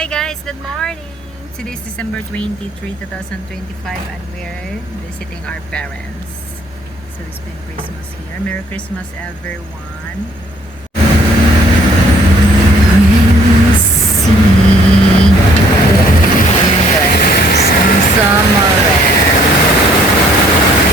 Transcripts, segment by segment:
Hi guys, good morning! Today is December 23, 2025 and we're visiting our parents. So we spend Christmas here. Merry Christmas everyone! Let's see. Some summer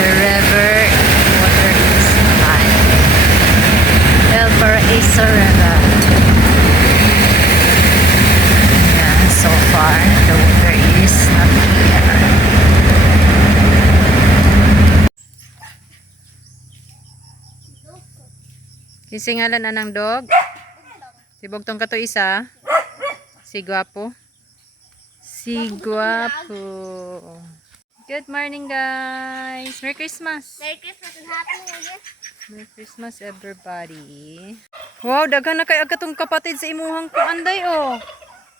the river water is high. Elbora is a river. So far, the water is not here. Kisingalan na ng dog. Si Bogtong ka to isa. Si Guapo. Si Guapo. Good morning guys. Merry Christmas. Merry Christmas and Happy New Year. Merry Christmas everybody. Wow, daghan na kay agatong kapatid sa imuhang kuanday oh.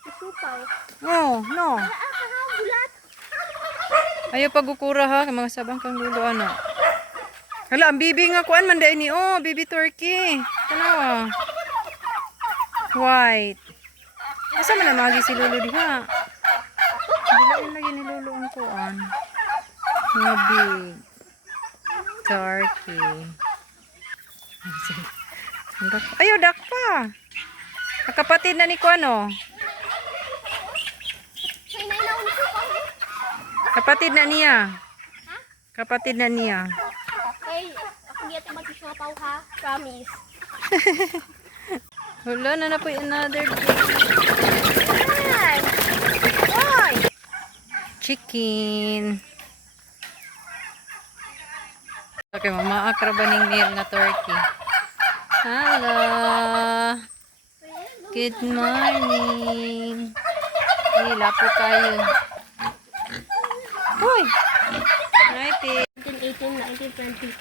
Supaw. Oh, no. Bulat. Ayaw pagukura ha, mga sabang kang lulo ano. Hala, ang bibi nga kuan man dai ni oh, baby turkey. Tanawa. White. Asa man na lagi si lulo diha? Bilain lagi ni lulo ang kuan. Mga big turkey. Ayaw dak pa. Kapatid na ni kuan oh. Kapatid na niya. Kapatid na niya. Hey, ako di ito mag-supaw ha. Promise. Wala na po another Ay! Oy! chicken. Okay, mamaakra ba ning meal na turkey? Hello. Good morning. Hila po kayo. Uy! Hi, Pig. 19, 18, 19, 20,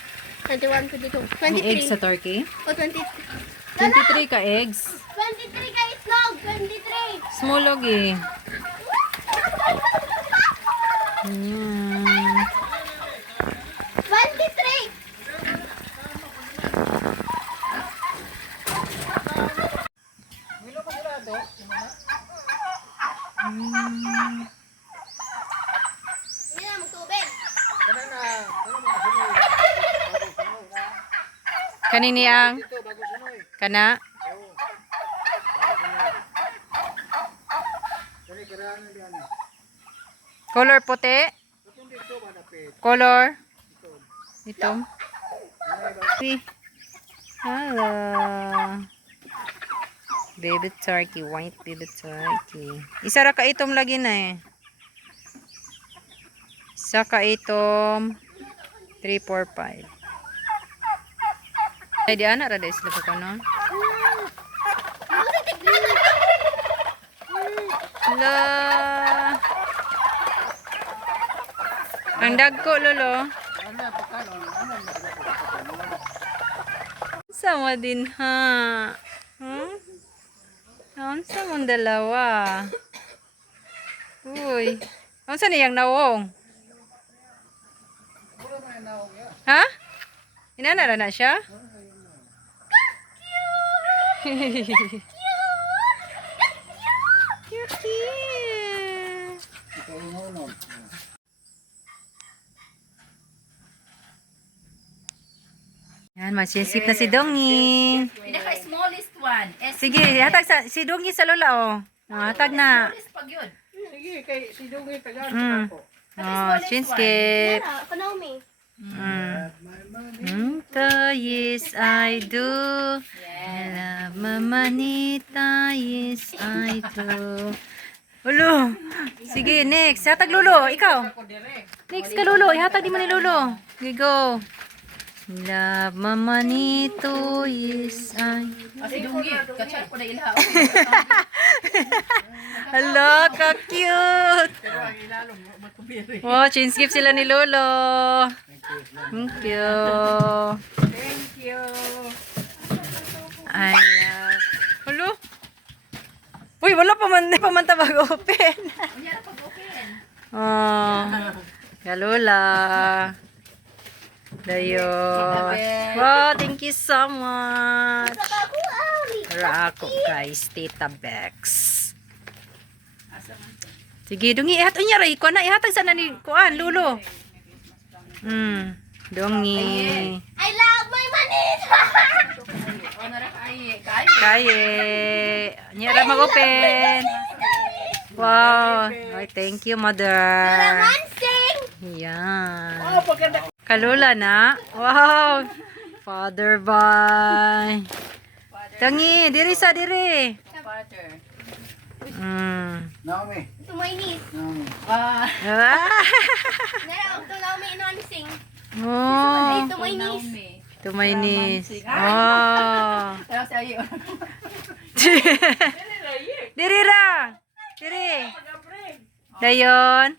21, 22, May eggs sa 23. turkey? O, 20. 23 ka eggs. 23 ka itlog! 23! Smulog eh. Ayan. 23! Hindi na magtubig. Kanini ang? Kana? Color puti? Color? Ito? Hello. Baby turkey, white baby turkey. Isa ra ka itom lagi na eh. Isa ka itom 3, 4, 5. Ay di ana ra dai sila ka no. Hello. Ang dagko lolo. Sama din ha. Naunsa mong dalawa? Uy. Naunsa niyang nawong? Ha? Inanara na siya? Cute! Cute! Yan, masisip na si Dongi. Pinaka-smallest one. Sige, hatag si Dongi sa lola, oh. Hatag na. Smallest pag yun. Sige, kay si Dungay tagaan Mm. ako. Oh, chinskip. Yara, Panaumi. Yes, I do. Love mamanita, yes, I do. Ulo. Sige, next. Hatag lulo. Ikaw. Next ka lulo. Ihatag di mo ni lulo. Okay, go. Love mamanito, yes, I do. Kasi dungi, kachat ko na ilha. Hello, ka-cute. Pero ang ilalong matubiri. Wow, chinskip sila ni Lolo. Thank you. Thank you. I love. Hello? Uy, wala pa man tabag open. Hindi na pag-open. Oh. Ya Lola. Dayo. Wow, thank you so much. Para ako guys, Tita Bex. Sige, dungi ihat unya ray ko na ihatag sana ni kuan lulo. Dongi. I love my manita! Ano ra ay kay. Kaye. Nya ra mag-open. Wow. Ay, thank you, mother. Mansing! Yan. Oh, pagkanda. Kalula na. Wow. Father bye. Tangi, diri sa diri. Father. Naomi. To my niece. Naomi. Ah. Nara, to Naomi inanising. Oh. To my niece. Naomi. To my niece. Oh. Pero sa iyo. Diri ra. Diri. Dayon.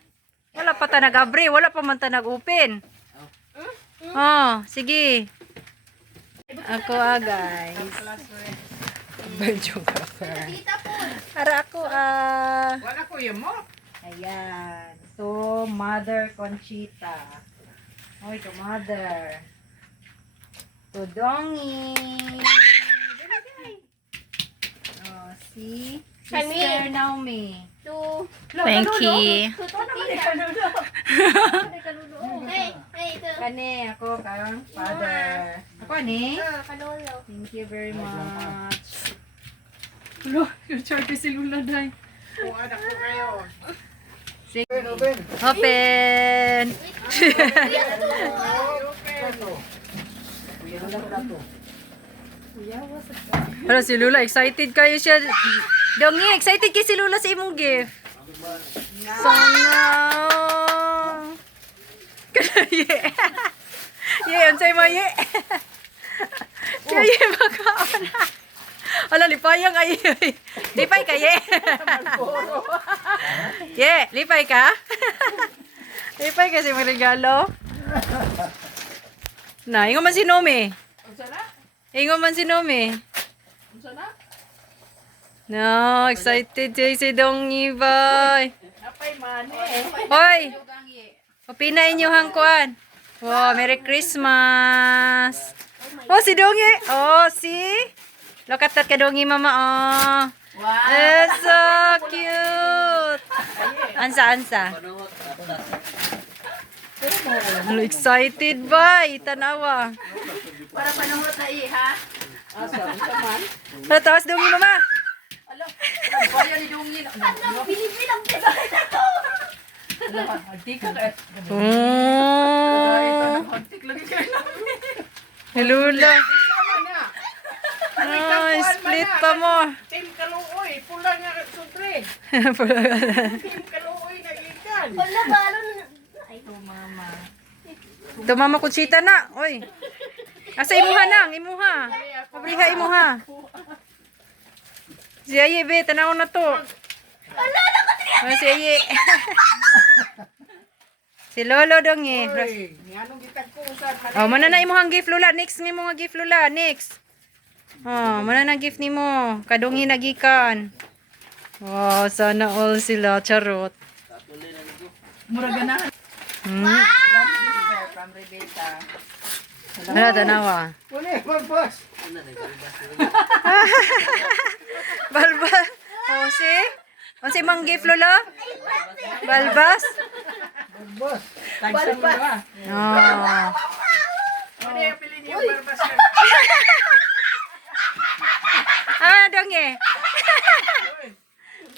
Wala pa ta nag-abre, wala pa man ta nag-open. Oh, sige. Ako guys. Videographer. Tita po. Para ako Wala ko yung mo. Ayan. To Mother Conchita. Oy, to Mother. To Dongi. Oh, si Kami. Sister Naomi. To... Thank you. To tita. Hey, hey, ito. Kani, ako kang father. Ako ni. Kalolo. Thank you very much. Lo, yung charge si Lula dai. Kung anak ko kayo. Sige. Open, open. Open. Pero si Lula, excited kayo siya. Dongi, excited kayo si Lula sa imong gift. Sana. Ye. Ye, ansay mo ye. Ye, makaon. Ala, lipayang ay. Lipay ka, ye. Ye, lipay ka. Lipay ka si mga regalo. Na, ingo man si Nomi. Unsa na? Ingo man si Nomi. Unsa na? No, excited si Dongi, boy. Apay mani. Hoy, opina inyo hangkuan. Wow, Merry Christmas. Oh, si Dongi. Oh, si. Look at that ka Dongi, mama. Oh. Wow. It's so cute. Ansa. Ano, excited ba? Tanawa. Para panuhot na ha. Asa, unsa man? Ano, tawas Dongi, mama. Alo. Bayo ni Dungin. Bilibili ang pesa ko. Hagtik ka ka. Oh. Hagtik lagi kayo. Lula. Sama na. Ay, split pa mo. Team Kaluoy, pula nga sobre. Team Kaluoy na ikan. Wala balo na. Ay, Ito mama Conchita na. Oy. Asa imuha nang, imuha. Pabriha imuha. Si Aye, be, tanaw na to. Ano si Aye? Si Lolo dong eh. Oy, nganong gitagkusan man. Oh, mana na imuhang gift Lula. Next ni mo nga gift Lula. Next. Oh, mana na gift ni mo. Kadungi nagikan. Wow, sana all sila. Charot. Mura ganahan. Hmm. From sister, from Rebecca. Wala, tanawa. Uli, magbas. Balba. Oh, si? Oh, si mang gift Lula? Balbas? Magbas. Tagsan mo ba? Oh. Ano yung pili niyo barbas ka? Ah, dong eh.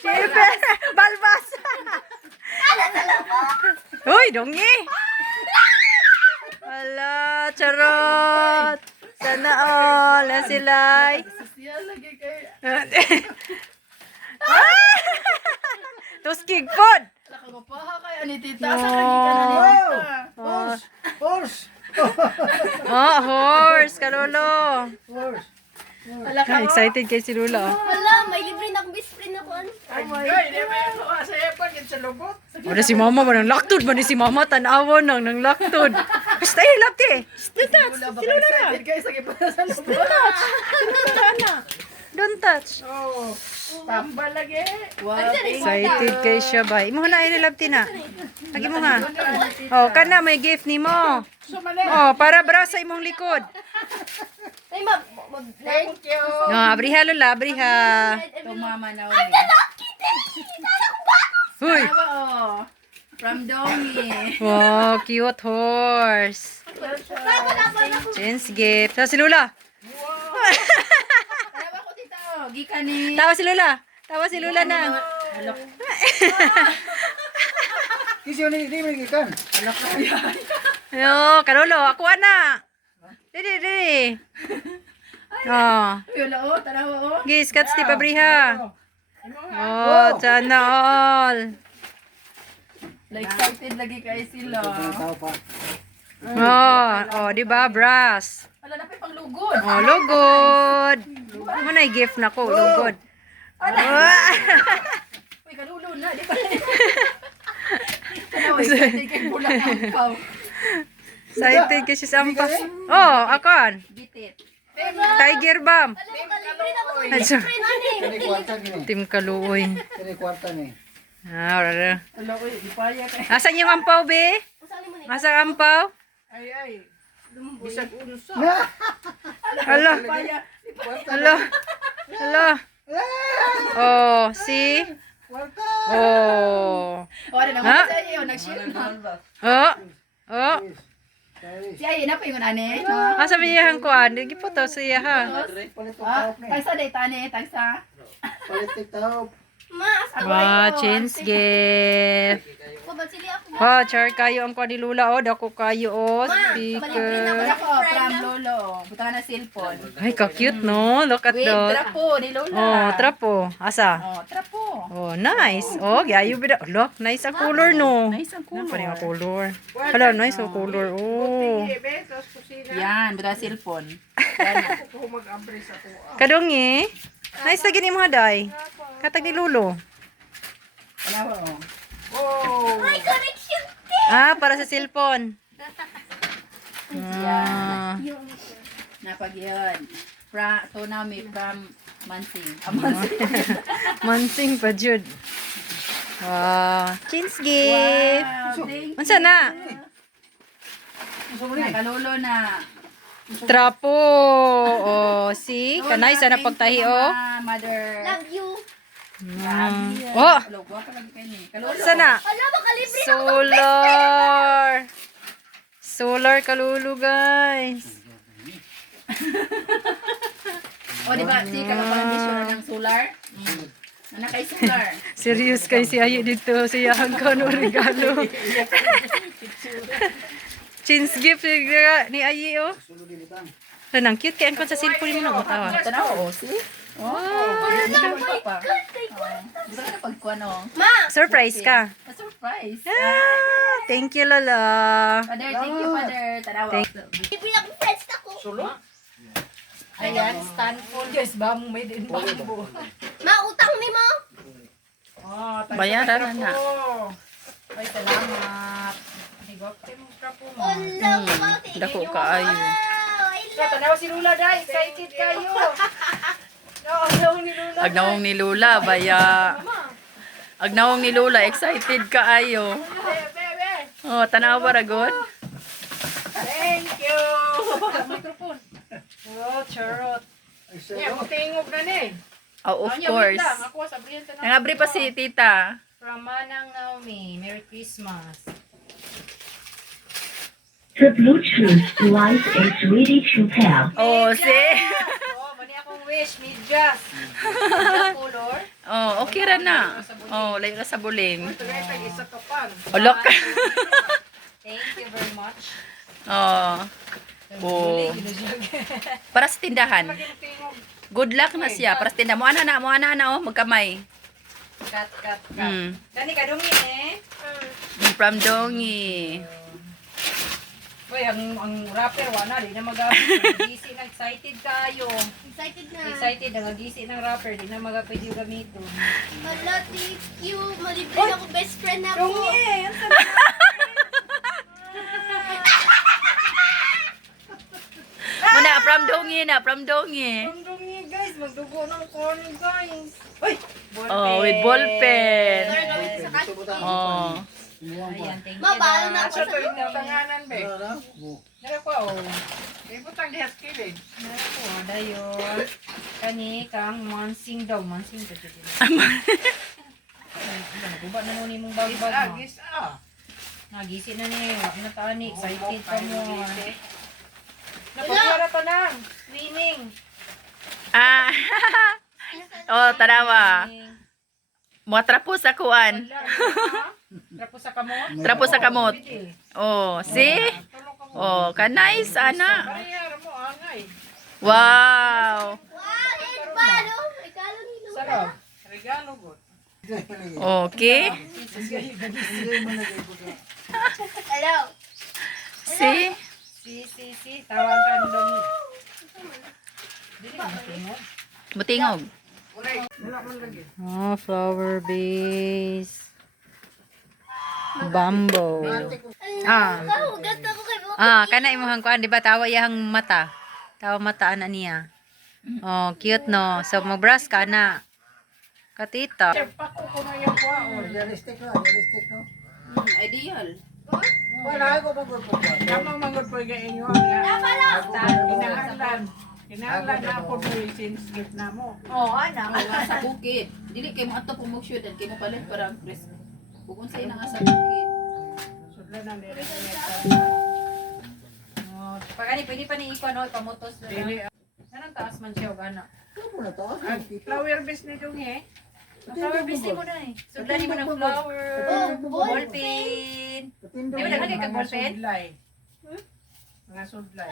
Siyempre, balbas. Uy, dong eh. Wala, charot. Sana all na sila'y. Siya lagi kayo. Tuskig pod. Nakagupaha kayo ni tita. Asa lagi ka na ni tita. Horse! Horse! Oh, horse, kalolo. Horse! Excited kay si Lula. wala, may libre na akong best friend ako. Ay, di ba yung masaya pa sa lubot? Ano si mama ba nang laktod ba ni si mama tanawa nang laktod. Basta lakti. Lula ba kayo excited kayo sa gipa sa lubot? Don't touch. Oh, tamba lagi. Wow. Excited kay siya ba? Imo na ililabti na. Lagi mo ha. Oh, kana may gift ni mo. So, mali. Oh, para bra sa imong likod. Ay, Thank you. No, abriha Lula, abriha. Ito mama na uli. Nakita! Nakakong ba? Uy! Tanawa, oh. From Dongi. Wow, cute horse. Chins gift. Tawa si Lula. Tanawa ko tita, oh. Gika ni. Tawa si Lula. Tawa si Lula na. Kasi yun, hindi may gikan. Yo, kalolo, ako na. Didi. Oh. Wala, oh. Tanawa, oh. Gis, kats ti pabriha. Oh, sana all. Excited lagi kayo sila. Tao pa. Oh, di ba, brass. Wala na pa pang lugod. Oh, lugod. Mo na gift na ko, lugod. Uy, kalulo na. Di ba? Tanawa, excited kayo pula ang pao. Excited kasi sa ampas. Oh, akon. Bitit. Tiger bomb. Adso. Kini kwarta gini. Tim kaluoy. Kini kwarta ni. Ah, ora. Wala, uy. Di pa ya kayo. Asan yung ampaw, be? Asan ang ampaw? Ay. Bisag unsa. Hala. Paya. Hala. Hala. Oh, see? Kwarta. Oh. O, ano Ha? naman sa iyo. Nag-ship na. Oh. Oh. Sorry. Si Ayi na pa yung ane. No? Asa biyahan ko ah? Di po to siya ha. Palit og Ah, tao ni. tagsa day tani. Tagsa. Palit og tao. Wow, chins gift. Oh, char kayo ang kwa ni Lula oh, dako kayo oh, Wala speaker. ko. From Lolo. Buta na cellphone. Ay, ka-cute no. Look at Wait, that. trapo ni Lola. Oh, trapo. Asa? Oh, trapo. Oh, nice. Oh, gayo bida. Look, nice ang color no. Nice ang Ano color. pa rin ang color? Hala, nice ang color. Oh. Sige, be, sa kusina. Yan, buta na cellphone. Ako mag-abre sa to. Kadongi. Nice lagi ni mga day. Katag ni Lulo. Wala ko. Oh. Ah, para sa cellphone. Ah. Napag yun. Tsunami from Mansing. Mansing. Mansing pa jud. Wow. Chins gift. Wow, thank you. Unsa na? Nakalolo na. Trapo. Oh, see? Kanay sana pagtahi oh. Mother. Oh, Logo ka lagi kayo ni. Kalolo. sana? Solar. Solar kalulu, guys. O, di ba? Si kalapalabisyo na ng solar. Ano kay solar? Serious kay si Ayi dito. Siyahan ko no regalo. Chins gift ni Ayi oh. Nang cute kaya ang sa cellphone mo nang utawa. Tanaw, o, si? Oh, hindi na pa. Di ba na pagkuhan, o? Surprise ka. A-surprise. Ah, thank you, Lola. Father, thank you, Father. Tanaw. Ayan, stand full. Yes, bam, made in bamboo. Mautang ni mo. Oh, Bayaran na. Ay, salamat. Higop kayo mong trapo mo. Dako kaayo. Tanaw si Lula dai, excited kayo. No, ni Lula. Agnawong ni Lola, baya. Agnawong ni Lola, excited kaayo. Bebe. Oh, tanaw ba ragod? Thank you. Microphone. Oh, charot. Yeah, mutingog na ni. Oh, of Anya, course. wait lang. Ako, sabihin ta na. Nangabri pa si tita. From Manang Naomi, Merry Christmas. The Bluetooth device is ready to pair. Oh, si. Oh, mani akong wish, medyas. Medyas color. Oh, okay ra na. Oh, layo na sa buling. Tagay tag isa ka pan. Oh, look. Thank you very much. Oh. Oh. Para sa tindahan. Tingog. Good luck na siya. Para sa tindahan. Mo ana oh, magkamay. Cut. Kani kadungi eh. From Dongi. Uy, ang rapper wala di na gisi na excited kayo. Excited na. Excited ang gisi ng rapper di na pwede gamiton. Hala, thank you. Malibre na ako. Best friend na ako. Muna, from Dongi. Ang dungi guys, magdugo ng corn guys. Uy, Oh, with ball pen. Sorry, gawin sa katin. Oh. ayan, thank you. Ma, bahala na ako Asa sa to yung tanganan, be? Wala. Nara ko oh. Ibutang dihas kilid. Nara ko dayon. Kani kang mansing daw, mansing to dito. Guba na nun imong bag-bag mo. Agis ah. Nagisi na ni. Wag na tani. Excited pa mo. Napapara pa na. Swimming. Ah. Oh, tanawa. Mga trapo sa kuan. Tapos sa kamot. Trapo sa kamot. Oh, see? Oh, kanay ana. Parehara mo angay. Wow. Sarap. Regalo gud. Okay. Hello. See? Si. Tawag ka nung. Butingog. Wala man lagi. Oh, flower base. Bamboo. Ah. Kahugas ako kay Buko. Kana imong kuan di ba tawa iyang mata. Tawa mata ana niya. Oh, cute no. So mag-brush ka na. Katita. Pako ko na yung kwaon. Realistic no? Ideal. Wala ako magpapagod. Kamang mangod po yung inyo nga. Kinahanglan na ako po yung since gift na mo. Nga sa bukid. Dili kay mo ato pumog syudad kay mo palit para ang crisp. Kung unsay na nga sa bukid. Sudlan na nire-renyet. Oh, pag ani pwede pa ni iko no ipamotos na. Dili. Anong taas man siya og ana. Ano mo na to? Flower base ni dong eh. Flower base mo na eh. Sudlan mo ng flower. Ballpen. Katindog. Di ba nalagay kag Mga ballpen? sudlay. Mga sudlay.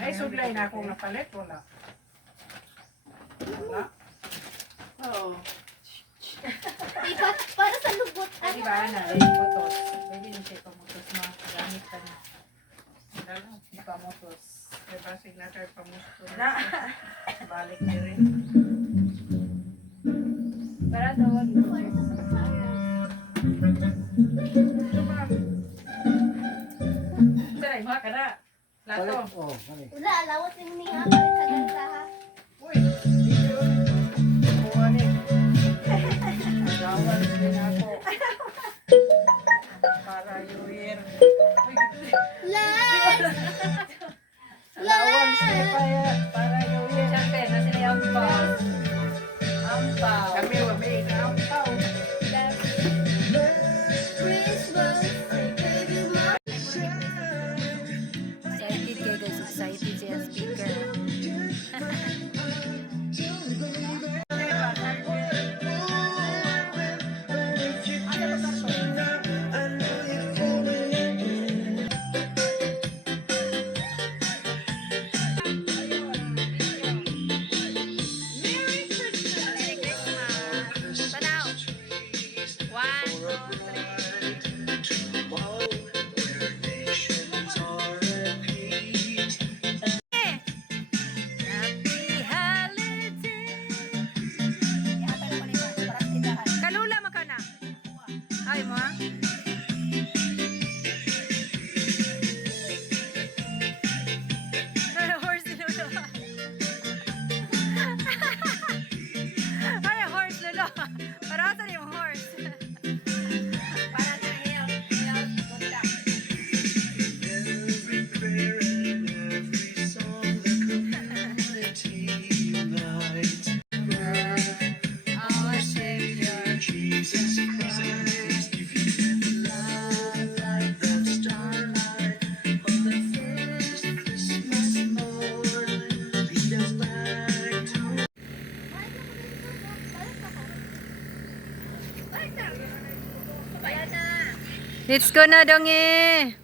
Ay, sudlay na akong napalit. Wala. Wala. Oh. Para sa lubot. Di ba ana ipamotos. Pwede ni siya ipamotos na gamit ka na. Ano? Ipamotos. Diba, signature pa mo. Balik ni rin. Para doon. Saray mo ka na. Plato. Oh, kani. Wala, alawat yung niya. Balik sa ganda ha. Uy! Dito. Kuha ni. Gawal din ako. Para yuwir. Uy, dito eh. Allowance ni para yuwir. Siyempre, na sila yung ampaw. Ampaw. Kami, wami, naampaw. Excited kayo guys. Excited siya speaker. Happy holiday. Kalula makana. Ay mo ha. Horse lolo. Ay horse lolo. Para sa yung horse. Para sa iyo. Our Savior Jesus Christ. Love like the starlight on the first Christmas morn. Lead us back to Let's go na dongi.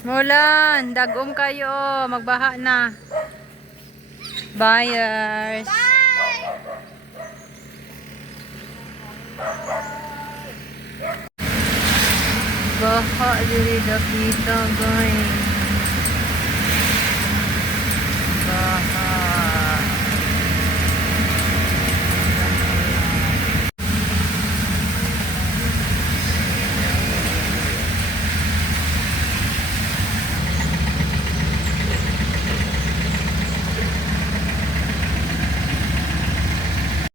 Mulan, dagom kayo, magbaha na. Buyers. Baha diri dapita guys. Baha.